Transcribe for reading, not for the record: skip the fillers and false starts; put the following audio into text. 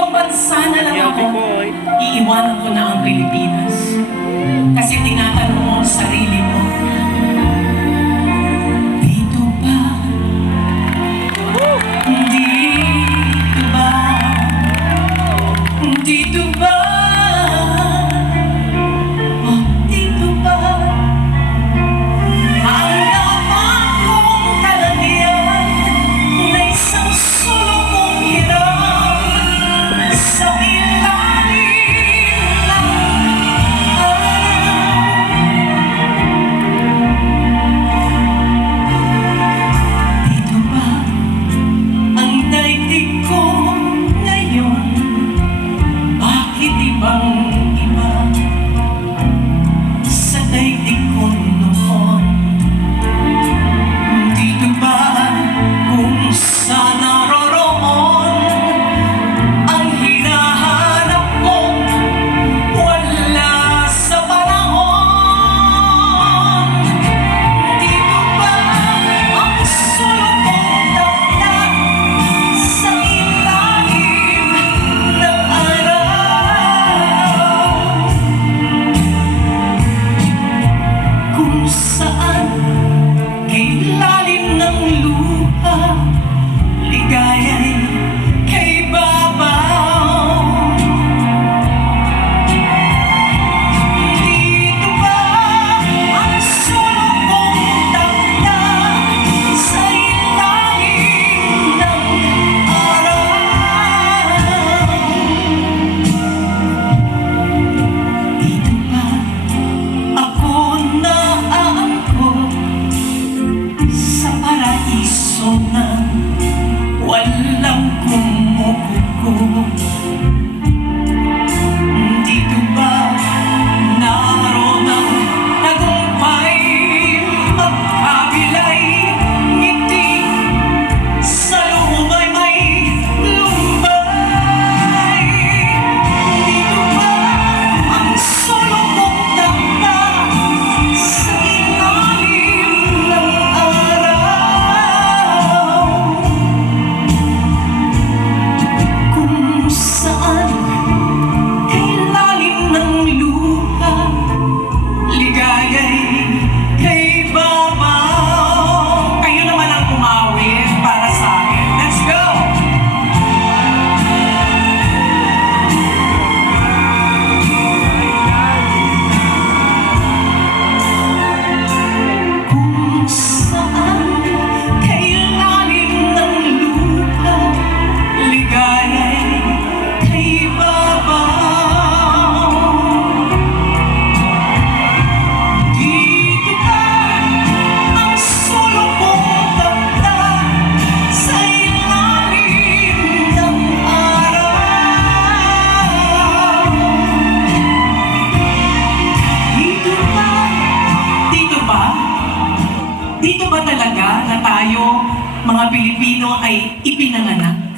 ibang bansa na lang ako, iiwanan ko na ang Pilipinas. Kasi tinatanong mo ang sarili mo, dito ba? Dito ba? Dito ba? Oh, dito ba? Ang dapat kong talagyan na isang sulok kong hirap sa ilalim ng araw. Dito ba ang daigdig ko ngayon? Bakit ibang iba sa daigdig ko noon? Dito ba kung saan naroroon ang hinahanap ko? Wala sa panahon. Dito ba ang sulok kong dapdap sa ilalim ng araw? Kung saan kay lalim ng luha, ligaya'y kay babaw. Dito ba ang sulok kong dapdap sa ilalim ng araw? Dito ba ako naaangkot sa paraiso na walang kumukuko? Dito ba naroon ang tagumpay, magkabilay ngiti sa lumay may lumbay? Dito ba ang sulok kong dapdap sa ilalim ng araw? Kung saan kay lalim ng luha, ligaya'y kay babaw. Kayo naman ang umawit para sa akin. Let's go! Kung saan kay lalim ng luha, ligaya'y kay babaw. Dito ba ang sulok kong dapdap sa ilalim ng araw? Dito ba? Dito ba? Dito ba talaga na tayo, mga Pilipino, ay ipinanganak?